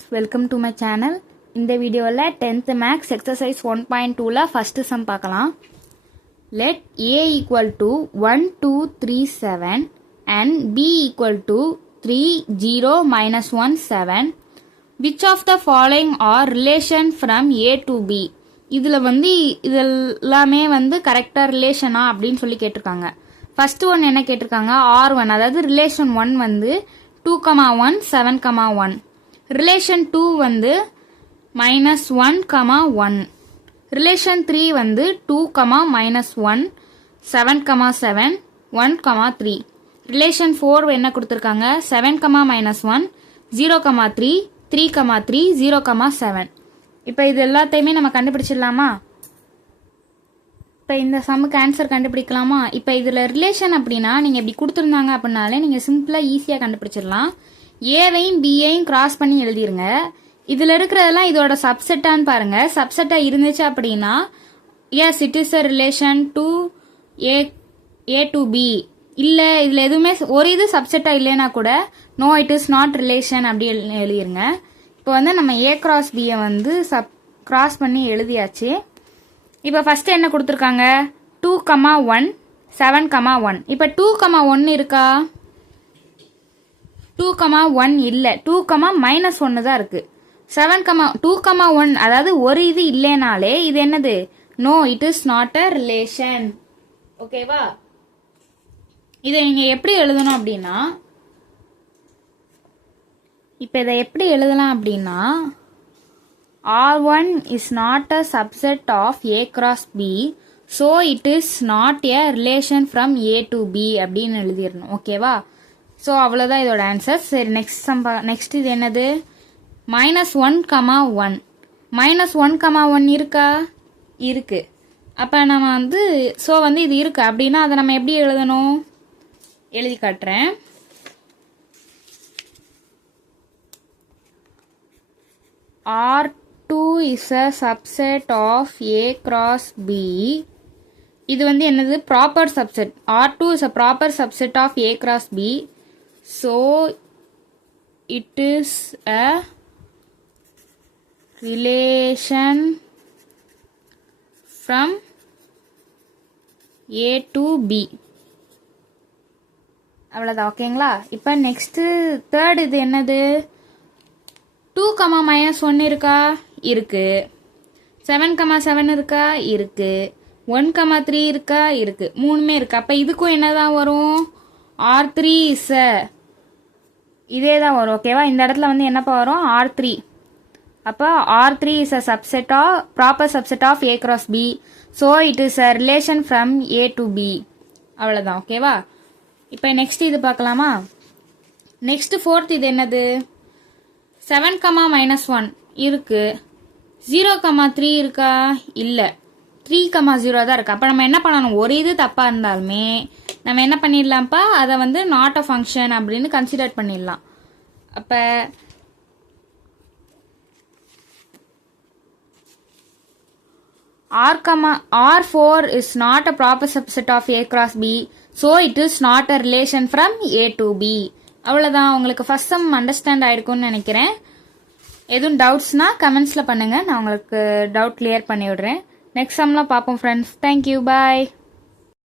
friends, welcome to my channel. இந்த வீடியோல 10th max exercise 1.2ல first sum பார்க்கலாம். Let a equal to 1 2 3 7 and b equal to 3 0 minus 1 7. Which of the following are relation from a to b? இதுல இதெல்லாமே கரெக்டா ரிலேஷனா அப்படின்னு சொல்லி கேட்டிருக்காங்க. First one என்ன கேட்டிருக்காங்க, R1 அதாவது ரிலேஷன் 1 2, 1, 7, 1. ரிலேஷன் 2 -1, 1. ரிலேஷன் 3 2, -1, 7, 7, 1, 3. ரிலேஷன் 4 என்ன கொடுத்திருக்காங்க, 7, -1, 0, 3, 3, 3, 0, 7. இப்போ இது எல்லாத்தையுமே நம்ம கண்டுபிடிச்சிடலாமா? இப்போ இந்த சம்முக்கு ஆன்சர் கண்டுபிடிக்கலாமா? இப்போ இதில் ரிலேஷன் அப்படின்னா நீங்கள் இப்படி கொடுத்துருந்தாங்க அப்படின்னாலே நீங்கள் சிம்பிளாக ஈஸியாக கண்டுபிடிச்சிடலாம். ஏவையும் பியையும் கிராஸ் பண்ணி எழுதிருங்க. இதில் இருக்கிறதெல்லாம் இதோட சப்செட்டான்னு பாருங்க. சப்செட்டாக இருந்துச்சு அப்படின்னா yes it is a relation to A to B. இல்லை இதில் எதுவுமே ஒரு இது சப்செட்டாக இல்லைன்னா கூட no it is not relation அப்படி எழுதிருங்க. இப்போ நம்ம ஏ கிராஸ் பியை கிராஸ் பண்ணி எழுதியாச்சு. இப்போ ஃபர்ஸ்ட் என்ன கொடுத்துருக்காங்க, 2, 1, 7, 1. இப்போ 2, 1 இருக்கா? 2, 1 இல்லை, 2, -1 தான் இருக்கு. 7, 2, 1 அதாவது ஒரு இது இல்லைனாலே இது என்னது, no it is not a relation. ஓகேவா? இதை நீங்க எப்படி எழுதணும் அப்படின்னா, இப்போ இதை எப்படி எழுதலாம் அப்படின்னா, R1 is not a subset of A cross B, so it is not a relation from A to B அப்படின்னு எழுதிடணும். ஓகேவா? ஸோ அவ்வளோதான் இதோட ஆன்சர். சரி, நெக்ஸ்ட் இது என்னது, -1, 1. -1, 1 இருக்கா? இருக்கு. அப்போ நம்ம ஸோ இது இருக்கு அப்படின்னா அதை நம்ம எப்படி எழுதணும், எழுதி காட்டுறேன். R2 is a subset of A cross B. இது என்னது, proper subset. R2 is a proper subset of A cross B. So it is a relation from A to B. அவ்வளோதான். ஓகேங்களா? இப்போ நெக்ஸ்ட் தேர்ட் இது என்னது, 2, -1 இருக்கா? இருக்கு. 7, 7 இருக்கா? இருக்கு. 1, 3 இருக்கா? இருக்கு. மூணுமே இருக்கு. அப்ப இதுக்கும் என்னதான் வரும், R3 is இதே தான் வரும். ஓகேவா? இந்த இடத்துல என்னப்பா வரும், R3. அப்ப R3 is a subset of proper subset of A cross B, so it is a relation from A to B. அவ்வளவுதான். ஓகேவா? இப்ப நெக்ஸ்ட் இது பார்க்கலாமா? நெக்ஸ்ட் ஃபோர்த் இது என்னது, 7, -1 இருக்கு. 0, 3 இருக்கா? இல்ல. 3, 0 தான் இருக்கு. அப்ப நம்ம என்ன பண்ணணும், ஒரு இது தப்பா இருந்தாலுமே நம்ம என்ன பண்ணிடலாம்ப்பா, அதை நாட் அ ஃபங்க்ஷன் அப்படின்னு கன்சிடர் பண்ணிடலாம். அப்ப R4 is not a proper subset of A cross B, so it is not a relation from A to B. அவ்வளோதான். உங்களுக்கு ஃபர்ஸ்ட் சம் அண்டர்ஸ்டாண்ட் ஆயிருக்கும்னு நினைக்கிறேன். எதுவும் டவுட்ஸ்னா கமெண்ட்ஸில் பண்ணுங்க, நான் உங்களுக்கு டவுட் கிளியர் பண்ணி விடுறேன். நெக்ஸ்ட் சம்லாம் பார்ப்போம் ஃப்ரெண்ட்ஸ். தேங்க்யூ, பாய்.